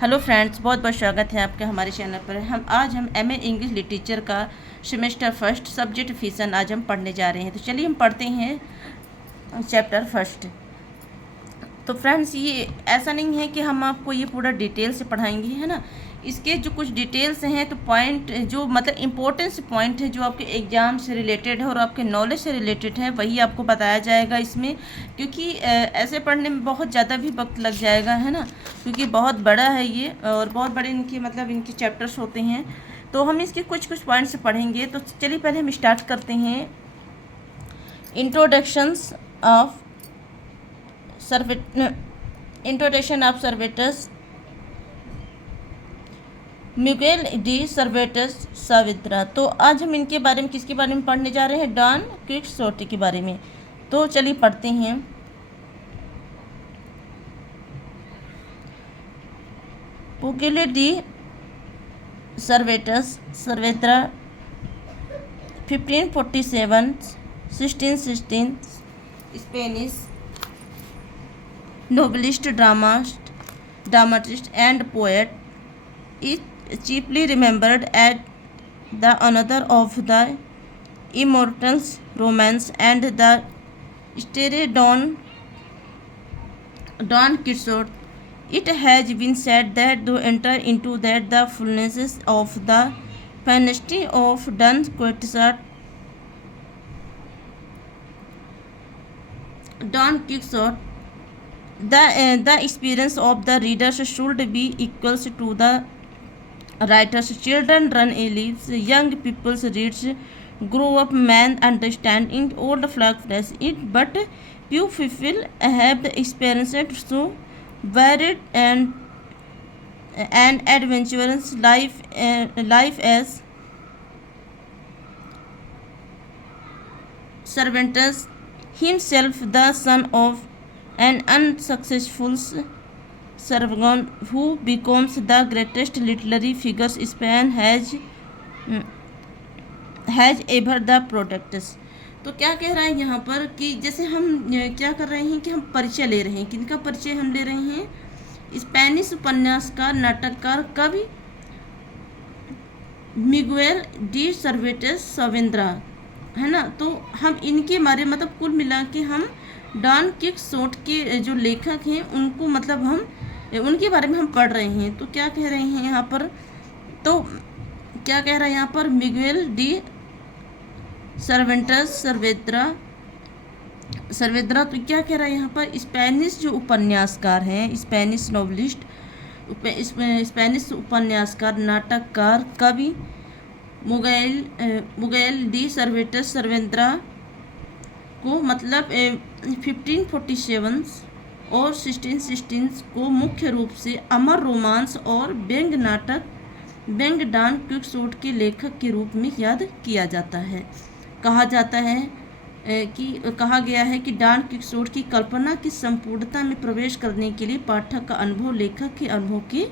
Hello friends, बहुत बहुत स्वागत है आपका हमारे चैनल पर। हम एमए इंग्लिश लिटरेचर का सेमेस्टर फर्स्ट सब्जेक्ट फिक्शन आज हम पढ़ने जा रहे हैं। तो चलिए हम पढ़ते हैं चैप्टर फर्स्ट। तो फ्रेंड्स, ये ऐसा नहीं है कि हम आपको ये पूरा डिटेल से पढ़ाएंगे, है ना। इसके जो कुछ डिटेल्स हैं, तो पॉइंट जो मतलब इम्पोर्टेंस पॉइंट है जो आपके एग्ज़ाम से रिलेटेड है और आपके नॉलेज से रिलेटेड है, वही आपको बताया जाएगा इसमें। क्योंकि ऐसे पढ़ने में बहुत ज़्यादा भी वक्त लग जाएगा, है ना, क्योंकि बहुत बड़ा है ये और बहुत बड़े इनके मतलब इनके चैप्टर्स होते हैं। तो हम इसके कुछ कुछ पॉइंट्स पढ़ेंगे। तो चलिए पहले हम स्टार्ट करते हैं। Introductions of introduction of Cervantes Miguel de Cervantes Saavedra. तो आज हम इनके बारे में किसके बारे में पढ़ने जा रहे हैं? डॉन क्विक्सोटी के बारे में। तो चलिए पढ़ते हैं। Miguel de Cervantes Saavedra 1547-1616 Spanish novelist, dramatist and poet, is chiefly remembered as the author of the immortal romance and the story Don Quixote. It has been said that to enter into that the fullness of the fantasy of Don Quixote, the experience of the readers should be equal to the writers. Children run a lives, young people reads, grow up, man understanding, old flag fresh it. But few people have experienced so varied and adventurous life as Cervantes himself, the son of an unsuccessful surgeon who becomes the greatest literary figure Spain has ever the products. तो क्या कह रहा है यहाँ पर कि जैसे हम क्या कर रहे हैं कि हम परिचय ले रहे हैं। किनका परिचय हम ले रहे हैं? स्पेनिश उपन्यासकार, नाटककार, कवि मिगुएल डी सर्वेटस सावित्रा, है ना। तो हम इनके बारे मतलब कुल मिला के हम डॉन क्विक्सोट के जो लेखक हैं उनको मतलब हम उनके बारे में हम पढ़ रहे हैं। तो क्या कह रहे हैं यहाँ पर? तो क्या कह रहा है यहाँ पर? Miguel de Cervantes Saavedra. तो क्या कह रहा है यहाँ पर? स्पेनिश जो उपन्यासकार हैं, स्पेनिश नॉवलिस्ट, स्पेनिश उपन्यासकार, नाटककार, कवि मुगेल डी सर्वेटस सर्वेद्रा को मतलब 1547 और 1616 को मुख्य रूप से अमर रोमांस और व्यंग नाटक डॉन क्विक्सोट के लेखक के रूप में याद किया जाता है। कहा गया है कि डॉन क्विक्सोट की कल्पना की संपूर्णता में प्रवेश करने के लिए पाठक का अनुभव लेखक के अनुभव के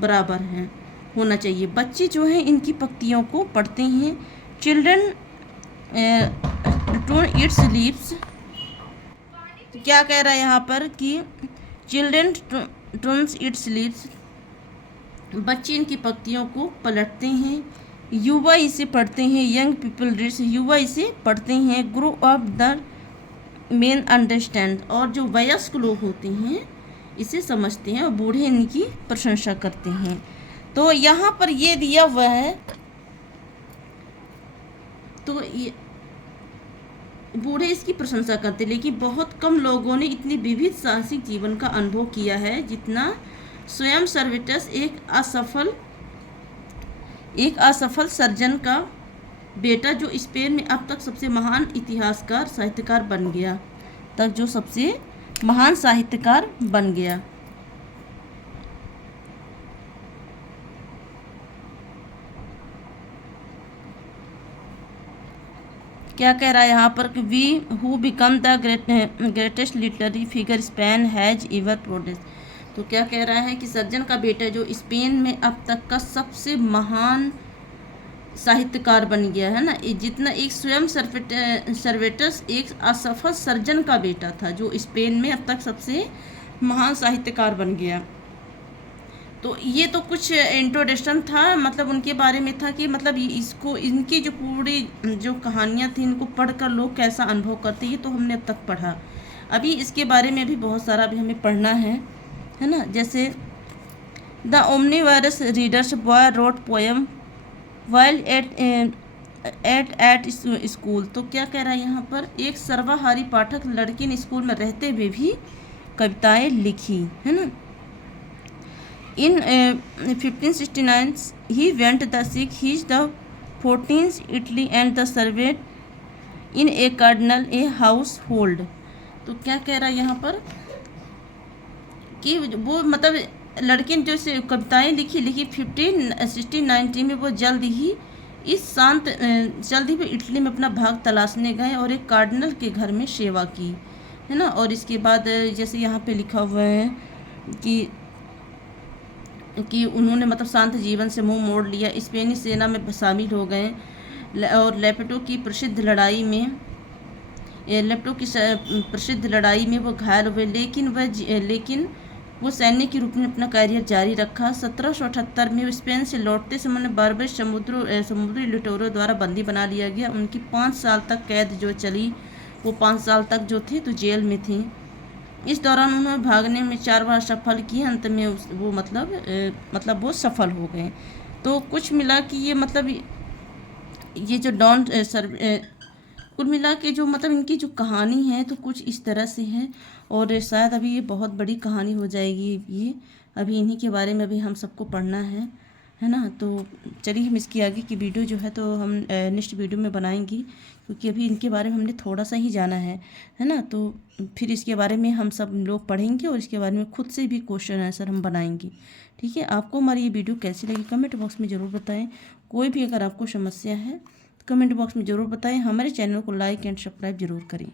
बराबर है होना चाहिए। बच्चे जो हैं इनकी पंक्तियों को पढ़ते हैं। Children tune its leaves. क्या कह रहा है यहाँ पर कि चिल्ड्रन टून्स इट्स लीव्स, बच्चे इनकी पंक्तियों को पलटते हैं। युवा इसे पढ़ते हैं। यंग पीपल रीड्स, युवा इसे पढ़ते हैं। Grow up the main understand, और जो वयस्क लोग होते हैं इसे समझते हैं और बूढ़े इनकी प्रशंसा करते हैं। तो यहाँ पर ये दिया हुआ है। तो ये बूढ़े इसकी प्रशंसा करते, लेकिन बहुत कम लोगों ने इतनी विविध साहसिक जीवन का अनुभव किया है जितना स्वयं सर्वेटस एक असफल सर्जन का बेटा जो स्पेन में अब तक सबसे महान इतिहासकार साहित्यकार बन गया, क्या कह रहा है यहाँ पर कि we who become the greatest literary figure Spain has ever produce. तो क्या कह रहा है कि सर्जन का बेटा जो स्पेन में अब तक का सबसे महान साहित्यकार बन गया, है ना। जितना एक स्वयं सर्वेटस एक असफल सर्जन का बेटा था जो स्पेन में अब तक सबसे महान साहित्यकार बन गया। तो ये तो कुछ इंट्रोडक्शन था, मतलब उनके बारे में था कि मतलब इसको इनकी जो पूरी जो कहानियाँ थी इनको पढ़कर लोग कैसा अनुभव करते, ये तो हमने अब तक पढ़ा। अभी इसके बारे में भी बहुत सारा अभी हमें पढ़ना है ना। जैसे the omnivorous readers boy wrote poem while at school. तो क्या कह रहा है यहाँ पर, एक सर्वाहारी पाठक लड़की ने स्कूल में रहते हुए भी कविताएं लिखी, है ना। In 1569, he went the sick his the 14th Italy and the servant in a cardinal a household। तो क्या कह रहा है यहाँ पर कि वो मतलब लड़की ने जो से कविताएं लिखी 1569 में वो जल्द ही वो इटली में अपना भाग तलाशने गए और एक कार्डिनल के घर में सेवा की, है ना। और इसके बाद जैसे यहाँ पे लिखा हुआ है कि उन्होंने मतलब शांत जीवन से मुंह मोड़ लिया, स्पेनी सेना में शामिल हो गए और लेपेटो की प्रसिद्ध लड़ाई में वो घायल हुए, लेकिन वो सैनिक के रूप में अपना करियर जारी रखा। 1778 में स्पेन से लौटते समय उन्हें बारबर समुद्री लुटेरों द्वारा बंदी बना लिया गया। उनकी 5 साल तक कैद जो चली, वो 5 साल तक जो थे तो जेल में थी। इस दौरान उन्होंने भागने में 4 बार सफल किए, अंत में वो मतलब वो सफल हो गए। तो कुछ मिला कि ये मतलब ये जो कुल मिला के जो मतलब इनकी जो कहानी है तो कुछ इस तरह से है, और शायद अभी ये बहुत बड़ी कहानी हो जाएगी। ये अभी इन्हीं के बारे में अभी हम सबको पढ़ना है ना। तो चलिए हम इसकी आगे की वीडियो जो है तो हम नेक्स्ट वीडियो में बनाएंगे, क्योंकि अभी इनके बारे में हमने थोड़ा सा ही जाना है ना। तो फिर इसके बारे में हम सब लोग पढ़ेंगे और इसके बारे में खुद से भी क्वेश्चन आंसर हम बनाएंगे। ठीक है, आपको हमारी ये वीडियो कैसी लगी कमेंट बॉक्स में ज़रूर बताएं। कोई भी अगर आपको समस्या है कमेंट बॉक्स में ज़रूर बताएं। हमारे चैनल को लाइक एंड सब्सक्राइब जरूर करें।